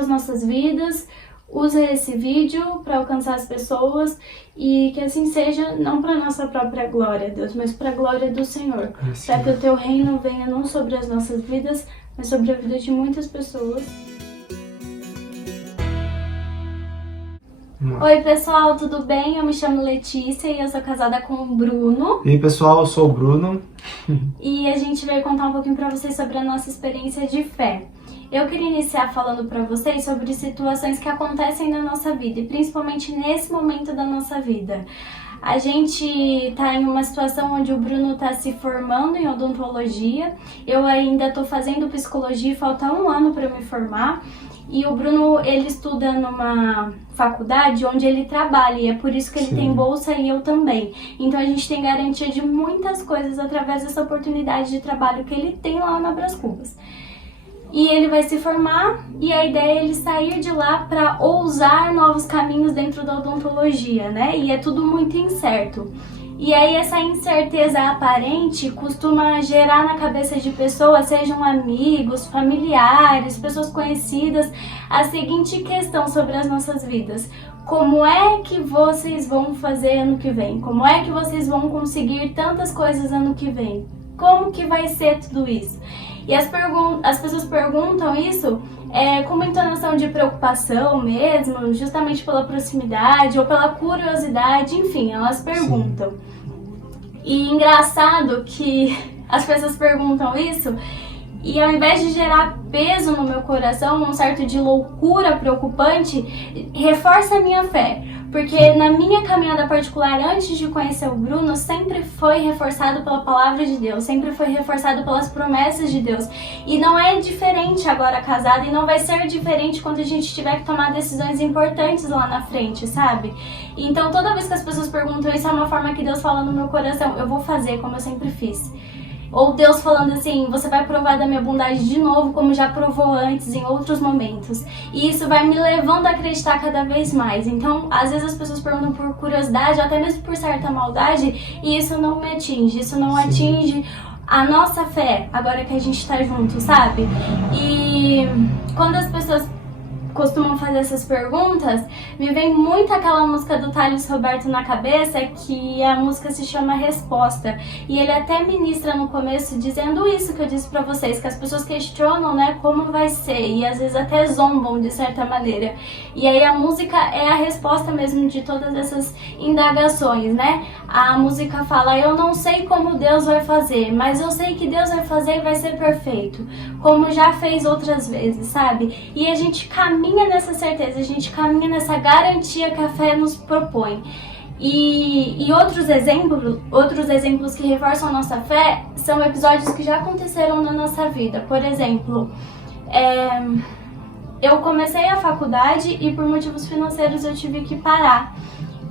as nossas vidas, usa esse vídeo para alcançar as pessoas e que assim seja, não para nossa própria glória, Deus, mas para a glória do Senhor. Para que o teu reino venha não sobre as nossas vidas, mas sobre a vida de muitas pessoas. Oi pessoal, tudo bem? Eu me chamo Letícia e eu sou casada com o Bruno. E aí pessoal, eu sou o Bruno. E a gente veio contar um pouquinho para vocês sobre a nossa experiência de fé. Eu queria iniciar falando para vocês sobre situações que acontecem na nossa vida e principalmente nesse momento da nossa vida. A gente está em uma situação onde o Bruno está se formando em odontologia, eu ainda estou fazendo psicologia e falta um ano para me formar. E o Bruno, ele estuda numa faculdade onde ele trabalha e é por isso que ele tem bolsa e eu também. Então a gente tem garantia de muitas coisas através dessa oportunidade de trabalho que ele tem lá na Brás Cubas. E ele vai se formar e a ideia é ele sair de lá para ousar novos caminhos dentro da odontologia, né? E é tudo muito incerto. E aí essa incerteza aparente costuma gerar na cabeça de pessoas, sejam amigos, familiares, pessoas conhecidas, a seguinte questão sobre as nossas vidas. Como é que vocês vão fazer ano que vem? Como é que vocês vão conseguir tantas coisas ano que vem? Como que vai ser tudo isso? E as pessoas perguntam isso com uma entonação de preocupação mesmo, justamente pela proximidade ou pela curiosidade, enfim, elas perguntam. E engraçado que as pessoas perguntam isso e ao invés de gerar peso no meu coração, um certo de loucura preocupante, reforça a minha fé. Porque na minha caminhada particular, antes de conhecer o Bruno, sempre foi reforçado pela palavra de Deus, sempre foi reforçado pelas promessas de Deus. E não é diferente agora casada e não vai ser diferente quando a gente tiver que tomar decisões importantes lá na frente, sabe? Então toda vez que as pessoas perguntam isso, é uma forma que Deus fala no meu coração, eu vou fazer como eu sempre fiz. Ou Deus falando assim, você vai provar da minha bondade de novo, como já provou antes, em outros momentos. E isso vai me levando a acreditar cada vez mais. Então, às vezes as pessoas perguntam por curiosidade, ou até mesmo por certa maldade, e isso não me atinge. Isso não atinge a nossa fé, agora que a gente tá junto, sabe? E quando as pessoas costumam fazer essas perguntas, me vem muito aquela música do Thales Roberto na cabeça, que a música se chama Resposta, e ele até ministra no começo dizendo isso que eu disse pra vocês, que as pessoas questionam, né, como vai ser, e às vezes até zombam de certa maneira, e aí a música é a resposta mesmo de todas essas indagações, né? A música fala, eu não sei como Deus vai fazer, mas eu sei que Deus vai fazer e vai ser perfeito, como já fez outras vezes, sabe? E a gente caminha nessa certeza, a gente caminha nessa garantia que a fé nos propõe. E outros exemplos que reforçam a nossa fé são episódios que já aconteceram na nossa vida. Por exemplo, eu comecei a faculdade e por motivos financeiros eu tive que parar.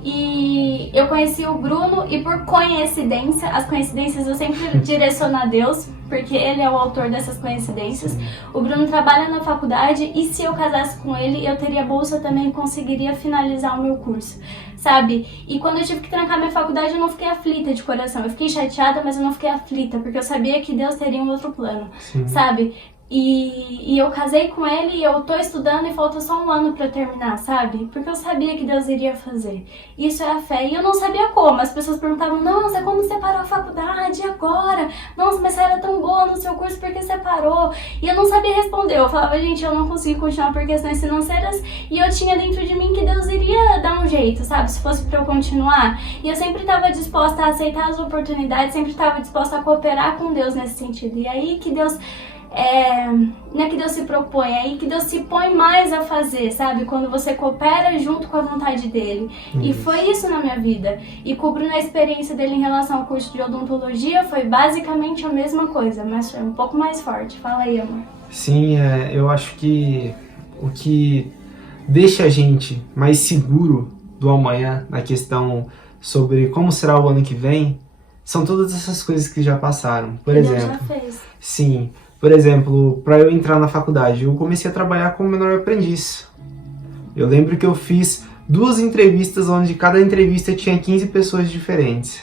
E eu conheci o Bruno e por coincidência, as coincidências eu sempre direciono a Deus, porque ele é o autor dessas coincidências. O Bruno trabalha na faculdade e se eu casasse com ele, eu teria bolsa também e conseguiria finalizar o meu curso, sabe? E quando eu tive que trancar minha faculdade, eu não fiquei aflita de coração. Eu fiquei chateada, mas eu não fiquei aflita, porque eu sabia que Deus teria um outro plano, sabe? E eu casei com ele e eu tô estudando e falta só um ano pra terminar, sabe? Porque eu sabia que Deus iria fazer. Isso é a fé. E eu não sabia como. As pessoas perguntavam, nossa, como você parou a faculdade agora? Nossa, mas você era tão boa no seu curso, por que você parou? E eu não sabia responder. Eu falava, gente, eu não consigo continuar por questões financeiras. E eu tinha dentro de mim que Deus iria dar um jeito, sabe? Se fosse pra eu continuar. E eu sempre tava disposta a aceitar as oportunidades, sempre tava disposta a cooperar com Deus nesse sentido. E aí que Deus... não é que Deus se propõe, é aí que Deus se põe mais a fazer, sabe? Quando você coopera junto com a vontade dele. E foi isso na minha vida. E cobrindo a experiência dele em relação ao curso de odontologia, foi basicamente a mesma coisa, mas foi um pouco mais forte. Fala aí, amor. Sim, eu acho que o que deixa a gente mais seguro do amanhã na questão sobre como será o ano que vem são todas essas coisas que já passaram. Por exemplo, Deus já fez. Sim. Por exemplo, para eu entrar na faculdade, eu comecei a trabalhar como menor aprendiz. Eu lembro que eu fiz 2 entrevistas onde cada entrevista tinha 15 pessoas diferentes.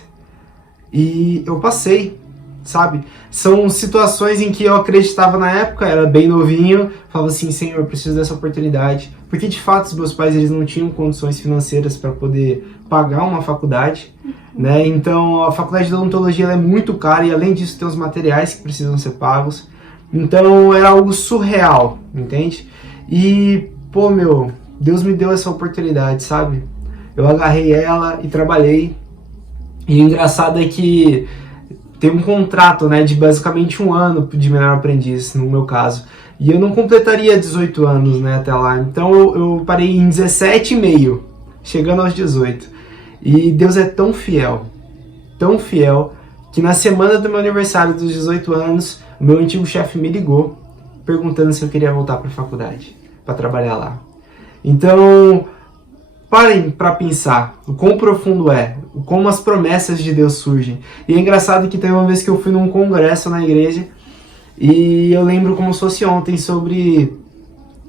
E eu passei, sabe? São situações em que eu acreditava na época, era bem novinho, falava assim, Senhor, eu preciso dessa oportunidade. Porque de fato os meus pais eles não tinham condições financeiras para poder pagar uma faculdade, né? Então a faculdade de odontologia ela é muito cara e além disso tem os materiais que precisam ser pagos. Então era algo surreal, entende? E, pô, Deus me deu essa oportunidade, sabe? Eu agarrei ela e trabalhei. E o engraçado é que tem um contrato, né, de basicamente 1 ano de menor aprendiz, no meu caso. E eu não completaria 18 anos, né, até lá. Então eu parei em 17,5, chegando aos 18. E Deus é tão fiel, que na semana do meu aniversário dos 18 anos, o meu antigo chefe me ligou, perguntando se eu queria voltar para a faculdade, para trabalhar lá. Então, parem para pensar o quão profundo é, como as promessas de Deus surgem. E é engraçado que teve uma vez que eu fui num congresso na igreja, e eu lembro como se fosse ontem sobre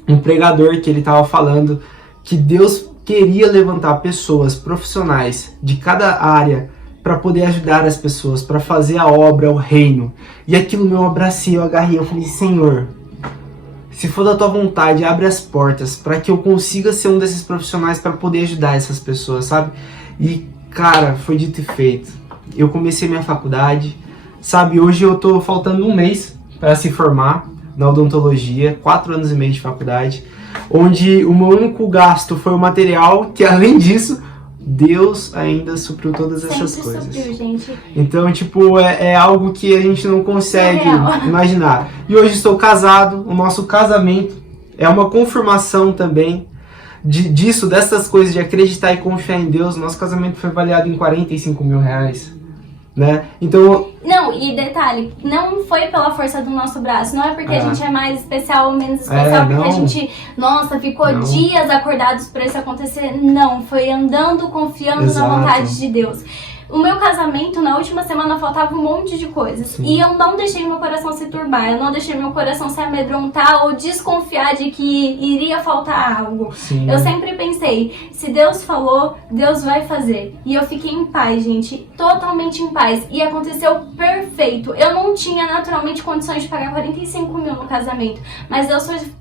um pregador que ele estava falando que Deus queria levantar pessoas profissionais de cada área para poder ajudar as pessoas, para fazer a obra, o reino. E aquilo eu abracei, eu agarrei, eu falei, Senhor, se for da tua vontade, abre as portas para que eu consiga ser um desses profissionais para poder ajudar essas pessoas, sabe? E, cara, foi dito e feito. Eu comecei minha faculdade, sabe? Hoje eu tô faltando 1 mês para se formar na odontologia, 4 anos e meio de faculdade, onde o meu único gasto foi o material, que além disso, Deus ainda supriu todas essas coisas. Supriu, gente. Então, tipo, é algo que a gente não consegue imaginar. E hoje estou casado, o nosso casamento é uma confirmação também dessas coisas, de acreditar e confiar em Deus. Nosso casamento foi avaliado em 45 mil reais, né? Então... Não, e detalhe, não foi pela força do nosso braço, não é porque a gente é mais especial ou menos especial, porque a gente, nossa, ficou dias acordados para isso acontecer. Não, foi andando, confiando na vontade de Deus. O meu casamento, na última semana, faltava um monte de coisas. Sim. E eu não deixei meu coração se turbar, eu não deixei meu coração se amedrontar ou desconfiar de que iria faltar algo. Sim. Eu sempre pensei, se Deus falou, Deus vai fazer. E eu fiquei em paz, gente, totalmente em paz. E aconteceu perfeito. Eu não tinha naturalmente condições de pagar 45 mil no casamento, mas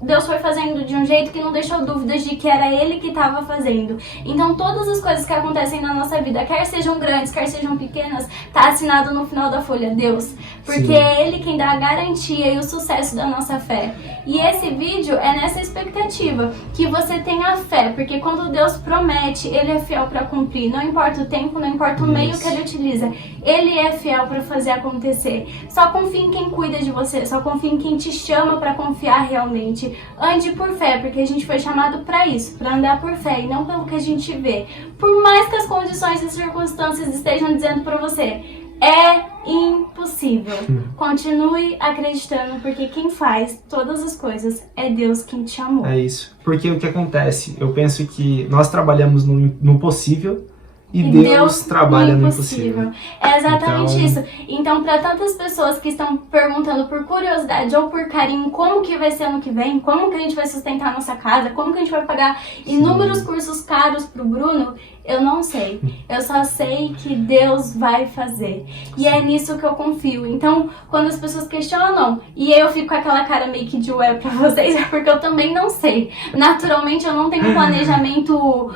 Deus foi fazendo de um jeito que não deixou dúvidas de que era Ele que estava fazendo. Então todas as coisas que acontecem na nossa vida, quer sejam grandes, quer sejam pequenas, tá assinado no final da folha, Deus. Porque é Ele quem dá a garantia e o sucesso da nossa fé. E esse vídeo é nessa expectativa, que você tenha fé, porque quando Deus promete, Ele é fiel para cumprir. Não importa o tempo, não importa o meio que Ele utiliza, Ele é fiel para fazer acontecer. Só confie em quem cuida de você, só confie em quem te chama para confiar realmente. Ande por fé, porque a gente foi chamado para isso, para andar por fé e não pelo que a gente vê. Por mais que as condições e circunstâncias estejam dizendo para você, é impossível. Continue acreditando, porque quem faz todas as coisas é Deus quem te amou. É isso. Porque o que acontece? Eu penso que nós trabalhamos no possível e Deus trabalha no impossível. É exatamente isso. Então, para tantas pessoas que estão perguntando por curiosidade ou por carinho, como que vai ser ano que vem, como que a gente vai sustentar a nossa casa, como que a gente vai pagar inúmeros cursos caros pro Bruno, eu não sei. Eu só sei que Deus vai fazer. E é nisso que eu confio. Então, quando as pessoas questionam, e eu fico com aquela cara meio que de ué pra vocês, é porque eu também não sei. Naturalmente, eu não tenho um planejamento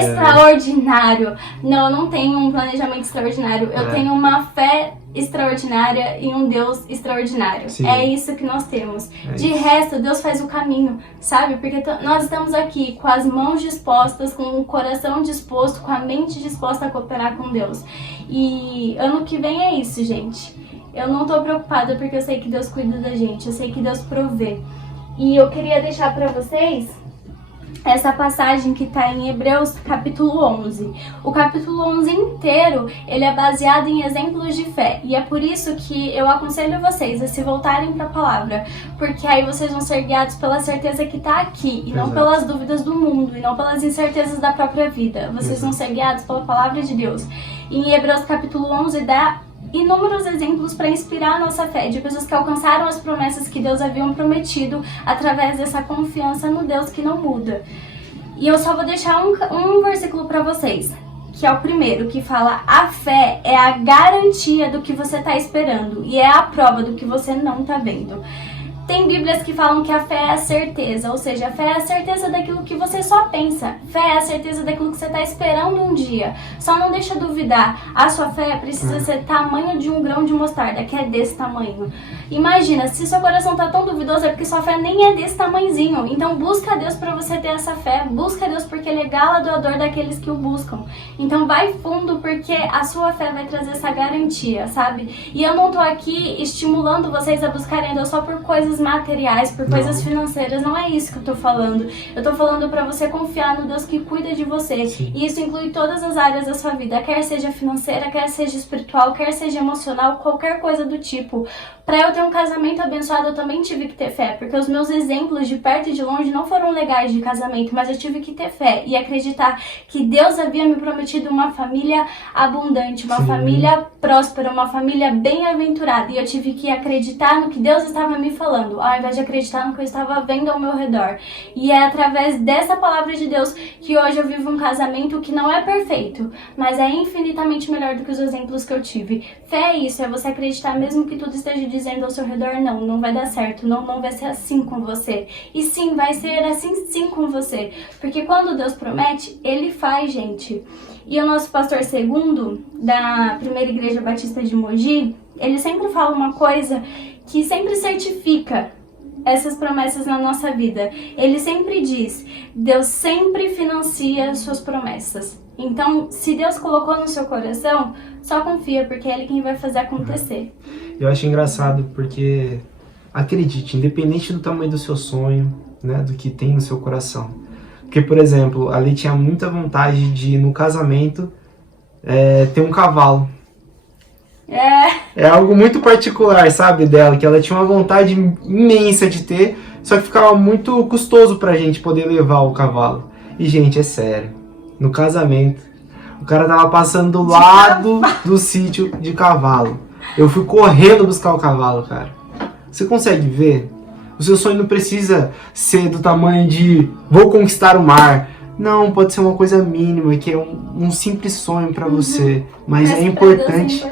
extraordinário. Não, eu não tenho um planejamento extraordinário. Eu tenho uma fé extraordinária e um Deus extraordinário. Sim. É isso que nós temos. De resto, Deus faz o caminho, sabe? Porque nós estamos aqui com as mãos dispostas, com o coração disposto, com a mente disposta a cooperar com Deus. E ano que vem é isso, gente. Eu não tô preocupada porque eu sei que Deus cuida da gente, eu sei que Deus provê. E eu queria deixar pra vocês essa passagem que está em Hebreus capítulo 11. O capítulo 11 inteiro, ele é baseado em exemplos de fé. E é por isso que eu aconselho vocês a se voltarem para a palavra. Porque aí vocês vão ser guiados pela certeza que está aqui. E não pelas dúvidas do mundo. E não pelas incertezas da própria vida. Vocês vão ser guiados pela palavra de Deus. E em Hebreus capítulo 11 dá inúmeros exemplos para inspirar a nossa fé, de pessoas que alcançaram as promessas que Deus havia prometido através dessa confiança no Deus que não muda. E eu só vou deixar um versículo para vocês, que é o primeiro, que fala: a fé é a garantia do que você está esperando e é a prova do que você não está vendo. Tem bíblias que falam que a fé é a certeza, ou seja, a fé é a certeza daquilo que você só pensa. Fé é a certeza daquilo que você está esperando um dia. Só não deixa duvidar. A sua fé precisa ser tamanho de um grão de mostarda, que é desse tamanho. Imagina, se seu coração está tão duvidoso, é porque sua fé nem é desse tamanhozinho. Então busca Deus para você ter essa fé. Busca Deus porque Ele é galardoador daqueles que o buscam. Então vai fundo, porque a sua fé vai trazer essa garantia, sabe? E eu não tô aqui estimulando vocês a buscarem Deus só por coisas materiais, por coisas financeiras. Não é isso que eu tô falando. Eu tô falando pra você confiar no Deus que cuida de você. Sim. E isso inclui todas as áreas da sua vida, quer seja financeira, quer seja espiritual, quer seja emocional, qualquer coisa do tipo. Pra eu ter um casamento abençoado, eu também tive que ter fé, porque os meus exemplos de perto e de longe não foram legais de casamento, mas eu tive que ter fé e acreditar que Deus havia me prometido uma família abundante, uma família próspera, uma família bem-aventurada. E eu tive que acreditar no que Deus estava me falando, ao invés de acreditar no que eu estava vendo ao meu redor. E é através dessa palavra de Deus que hoje eu vivo um casamento que não é perfeito, mas é infinitamente melhor do que os exemplos que eu tive. Fé é isso, é você acreditar mesmo que tudo esteja dizendo ao seu redor: não vai dar certo, não vai ser assim com você. E sim, vai ser assim sim com você. Porque quando Deus promete, Ele faz, gente. E o nosso pastor segundo, da Primeira Igreja Batista de Mogi, ele sempre fala uma coisa que sempre certifica essas promessas na nossa vida. Ele sempre diz: Deus sempre financia suas promessas. Então, se Deus colocou no seu coração, só confia, porque é Ele quem vai fazer acontecer. Eu acho engraçado porque, acredite, independente do tamanho do seu sonho, né, do que tem no seu coração. Porque, por exemplo, a Lê tinha muita vontade de, no casamento, ter um cavalo. É algo muito particular, sabe, dela, que ela tinha uma vontade imensa de ter, só que ficava muito custoso pra gente poder levar o cavalo. E, gente, é sério, no casamento, o cara tava passando do lado do sítio de cavalo. Eu fui correndo buscar o cavalo, cara. Você consegue ver? O seu sonho não precisa ser do tamanho de vou conquistar o mar. Não, pode ser uma coisa mínima, que é um simples sonho para você, mas é importante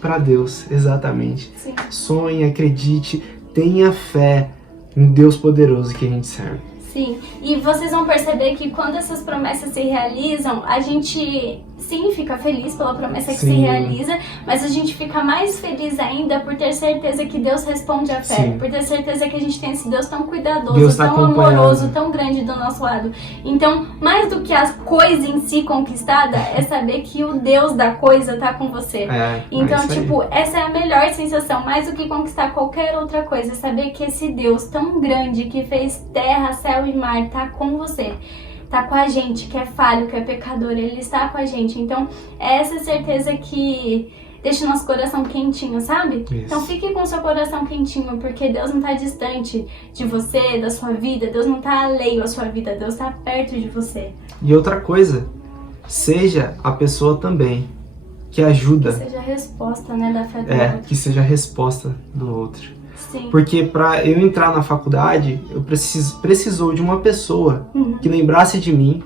para Deus, exatamente. Sim. Sonhe, acredite, tenha fé em Deus poderoso que a gente serve. Sim, e vocês vão perceber que quando essas promessas se realizam, a gente sim fica feliz pela promessa que se realiza, mas a gente fica mais feliz ainda por ter certeza que Deus responde à fé, Sim. por ter certeza que a gente tem esse Deus tão cuidadoso, Deus tá tão amoroso, tão grande do nosso lado. Então, mais do que a coisa em si conquistada, é saber que o Deus da coisa tá com você. Então, tipo, essa é a melhor sensação, mais do que conquistar qualquer outra coisa, saber que esse Deus tão grande que fez terra, céu e mar tá com você. Tá com a gente, que é falho, que é pecador, Ele está com a gente. Então, é essa certeza que deixa o nosso coração quentinho, sabe? Isso. Então, fique com o seu coração quentinho, porque Deus não tá distante de você, da sua vida. Deus não tá alheio à sua vida, Deus tá perto de você. E outra coisa, seja a pessoa também que ajuda. Que seja a resposta, né, da fé do outro. Que seja a resposta do outro. Sim. Porque para eu entrar na faculdade, eu precisou de uma pessoa que lembrasse de mim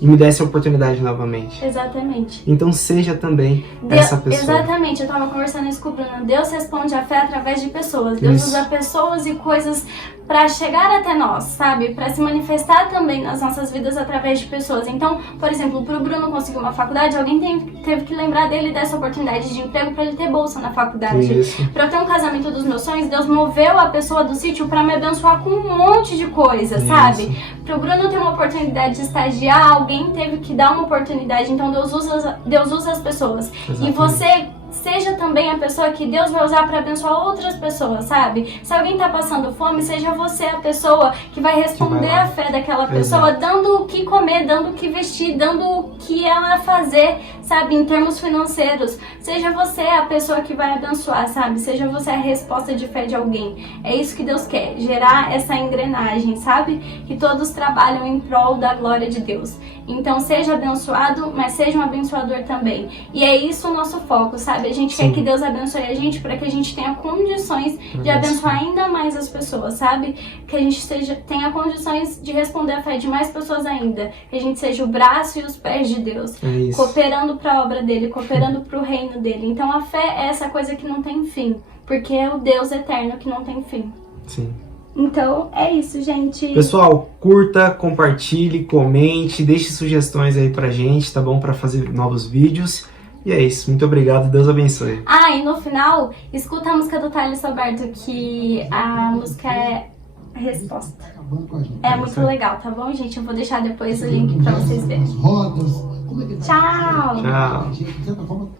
e me desse a oportunidade novamente. Exatamente. Então seja também essa pessoa. Exatamente, eu tava conversando isso com o Bruno. Deus responde a fé através de pessoas. Deus usa pessoas e coisas pra chegar até nós, sabe? Pra se manifestar também nas nossas vidas através de pessoas. Então, por exemplo, pro Bruno conseguir uma faculdade, alguém teve que lembrar dele dessa oportunidade de emprego pra ele ter bolsa na faculdade. Isso. Pra eu ter um casamento dos meus sonhos, Deus moveu a pessoa do sítio pra me abençoar com um monte de coisa, sabe? Pro Bruno ter uma oportunidade de estagiar, alguém teve que dar uma oportunidade. Então Deus usa as pessoas. Exatamente. E você seja também a pessoa que Deus vai usar para abençoar outras pessoas, sabe? Se alguém tá passando fome, seja você a pessoa que vai responder a fé daquela pessoa, dando o que comer, dando o que vestir, dando o que ela fazer, sabe? Em termos financeiros, seja você a pessoa que vai abençoar, sabe? Seja você a resposta de fé de alguém. É isso que Deus quer, gerar essa engrenagem, sabe? Que todos trabalham em prol da glória de Deus. Então seja abençoado, mas seja um abençoador também. E é isso o nosso foco, sabe? A gente quer que Deus abençoe a gente para que a gente tenha condições de abençoar ainda mais as pessoas, sabe? Que a gente tenha condições de responder a fé de mais pessoas ainda. Que a gente seja o braço e os pés de Deus, cooperando para a obra dele, cooperando para o reino dele. Então a fé é essa coisa que não tem fim, porque é o Deus eterno que não tem fim. Sim. Então é isso, gente. Pessoal, curta, compartilhe, comente, deixe sugestões aí pra gente, tá bom? Pra fazer novos vídeos. E é isso, muito obrigado, Deus abençoe. Ah, e no final, escuta a música do Thales Roberto, que a música é Resposta. É muito legal, tá bom, gente? Eu vou deixar depois o link pra vocês verem. Tchau! Tchau!